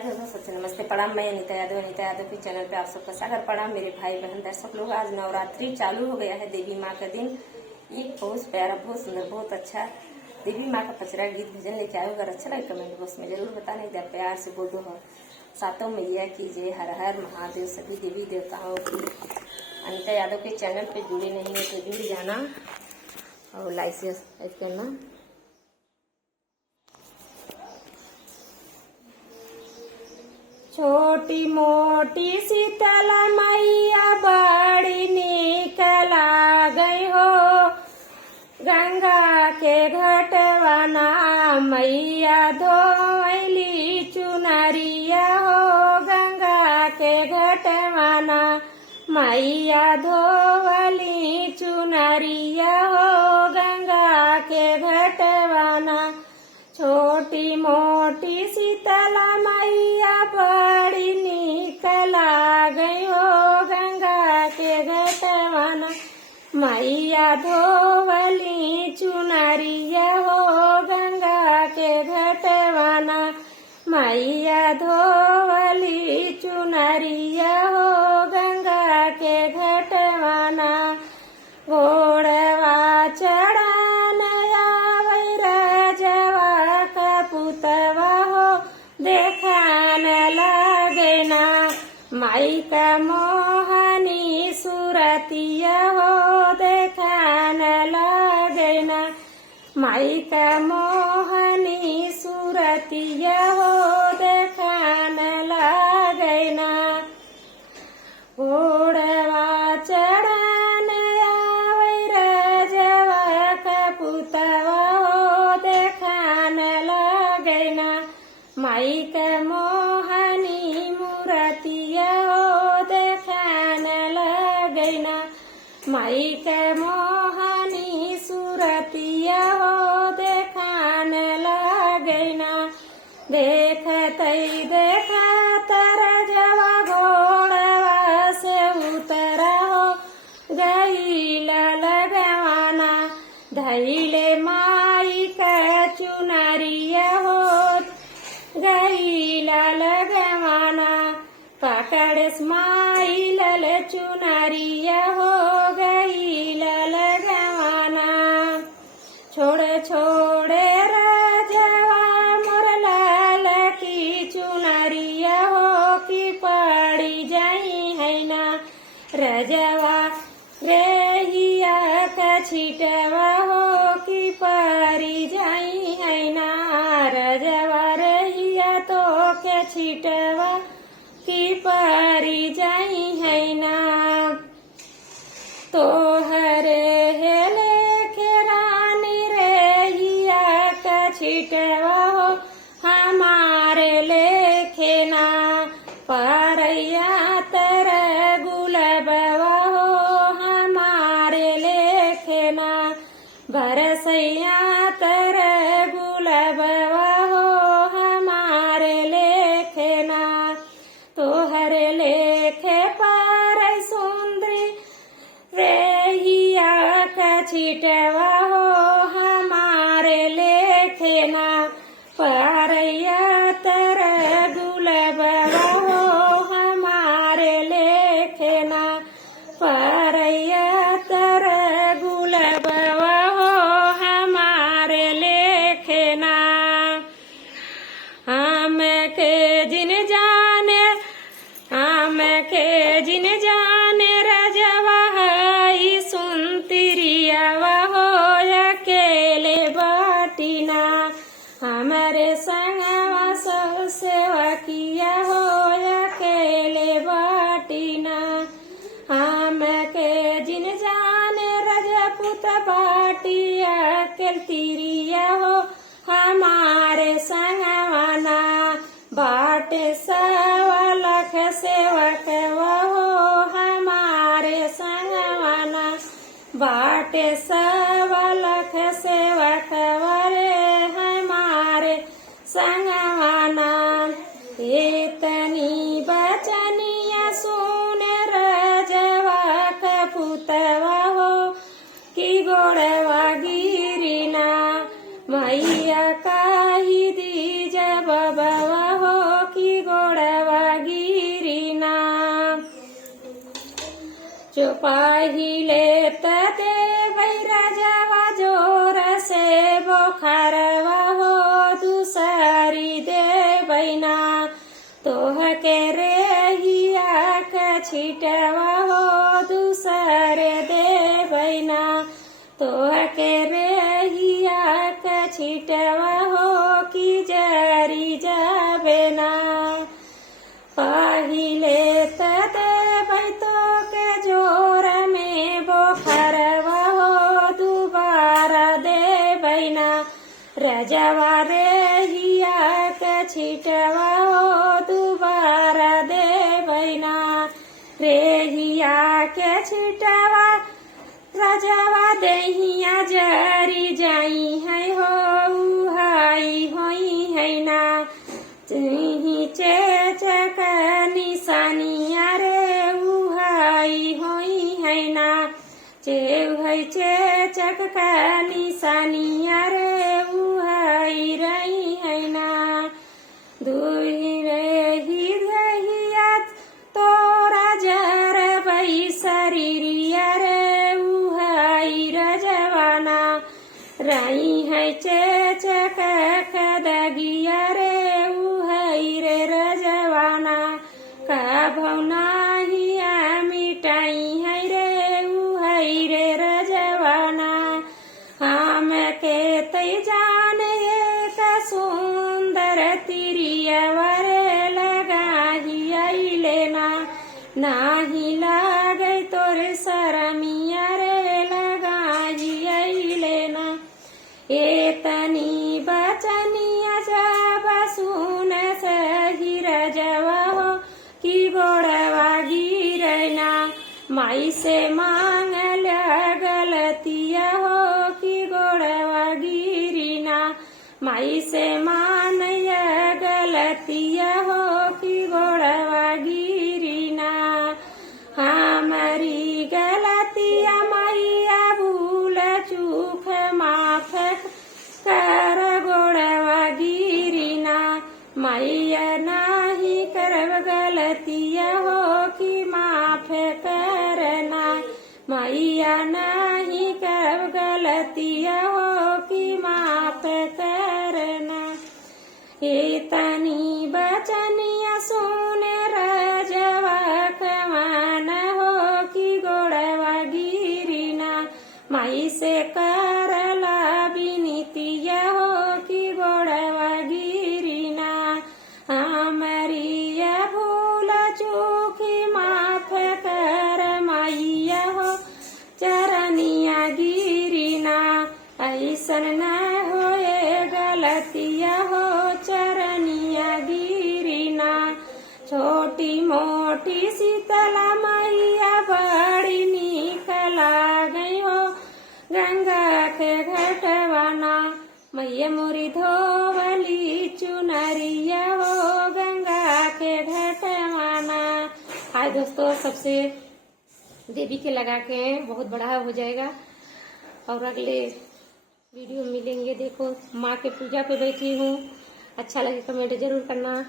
सच्चे नमस्ते प्रणाम। मैं अनीता यादव के चैनल पे आप सबका सागर प्रणाम। मेरे भाई बहन दर्शक लोग, आज नवरात्रि चालू हो गया है, देवी माँ का दिन। ये बहुत प्यारा, बहुत सुंदर, बहुत अच्छा देवी माँ का पचरा गीत भजन लेके आए। अगर अच्छा लगे कमेंट बॉक्स में जरूर बताना। इधर प्यार से बोल दो सातों मैया की जय, हर हर महादेव, सभी देवी देवताओं की। अनीता यादव के चैनल पे जुड़े नहीं है तो जुड़ जाना और लाइक सब्सक्राइब करना। छोटी मोटी शीतल मैया बड़ी निक लागई हो, गंगा के घटवाना मैया धोइली चुनरिया हो, गंगा के घटवाना मैया धोवली चुनरिया हो, गंगा के घटवाना। छोटी मोटी शीतल मैया बड़ी निक लागई हो, गंगा के घटवाना मैया धोवली चुनरिया हो, गंगा के घटवाना मैया धोवली चुनरिया हो, गंगा के घटवाना। घोड़वा चढ़ान आवै राजवा का पुतवा हो, देखान लागे ना माई का मोहनी सूरतिया हो, देखान लागे ना माई का मोहनी सूरतिया हो, देखान लागे ना। घोड़वा चढ़ान आवै राजवा का पुतवा हो, देखान लागे ना माई का मोहनी मूरतिया हो, देखान लागे ना माई का मोहनी सूरतिया हो, देखान लागे ना। देखतई देखत राजवा घोड़वा से उतरा हो, गईला लगवाना धैले माई का चुनरिया हो, गईला लगवाना पकड़स माई लल चुनरिया हो, गईला लगवाना। छोड़े छोड़े राजवा मोर लाल की चुनरिया हो, कि पड़ी जाई है ना रजवा रेहिया का छिटवा हो, कि पड़ी जाई है ना रजवा रेहिया तो के छिटवा, कि पड़ी जाई है ना। तो हरे हेले के रानी रेहिया का छिटवा हो, हमारे लेखे ना परैया तर गुलबवा हो, हमारे लेखे ना बरसैया तर गुलबवा हो, हमारे लेखे ना। तोहर लेखे पर सुंदरी रेहिया का छिटवा हो, हमारे लेखे ना परैया तर गुलबवा हो, हमारे लेखे ना परैया तर गुलबवा हो, हमारे लेखे ना। हम के जिन जाने रजवा है सुनतिरियावा हो, अकेले बाटिना हमारे संगवा सब सेवा किया हो, अकेले बाटिना। हम के जिन जाने रजपुत बाटिया के तिरिया हो, हमारे संगवाना बाटे सवा लख सेवकवा हो, हमारे संगवाना बाटे सवा लख सेवकवा रे, हमारे संगवाना। इतनी बचनिया सुन रजवा का पुतवा हो, कि गोड़वा गिरिना मैया काही दी जब बवा हो, कि गो जो पहिले त देवै राजावा जोर से बोखरवा हो दूसरी देवैना तोह के रेहिया के छिटवा हो दूसरे देवैना तोह के रेहिया के छिटवा हो की जरी जाबे ना पहिले त देवै तो के जोर में बोखरवा हो दुबारा देवैना रजवा रेहिया के छिटवा हो दुबारा देवैना रेहिया के छिटवा रजवा देहिया जरी जाई है हो उहाई होई है ना चेचक निशानिया रे उहाई होई है ना चेव है चेचक का निशानिया रे उहाई रही है ना दुई रे ही रहिया तोरा जर बई शरीरिया रे उहाई रजवाना रही है चेचक कदगिया रे रे रजवाना का भवना हिया मिटाई है रे उहई रे रजवाना हम के तै जान एक सुंदर तिरियवा रे लगाही लेना नाही लागे तोर शरमिया रे लगाही लेना एतनी बचनिया जब सुन सही रजवा हो की गोड़वा गिरना माई से मांग गलतिया हो की गोड़वा गिरिना माई से मान गलतिया हो की गोड़वा गिरिना हमारी गलतिया मैया भूल चूक माफ कर गोड़वा गिरिना मैया नाही करब गलतिया हो कि माफ करना मैया नाही करब गलतिया हो कि माफ करना एतनी बचनिया सुन रजवा कमान हो कि गोड़वा गिरिना माई से करला विनीतिया हो कि गोड़वा गिरिना हमारिया भूल चूकी माफ कर मैया हो चरनिया गिरिना ऐसन न होए गलतिया हो चरनिया गिरिना छोटी मोटी शीतला मैया बड़ी नीक लागई हो गंगा के घटवाना मैया मोरी धोवली चुनरिया हो गंगा के घटवाना। हाय दोस्तों, सबसे देवी के लगा के बहुत बड़ा हो जाएगा और अगले वीडियो मिलेंगे। देखो माँ के पूजा पे बैठी हूँ, अच्छा लगे कमेंट जरूर करना।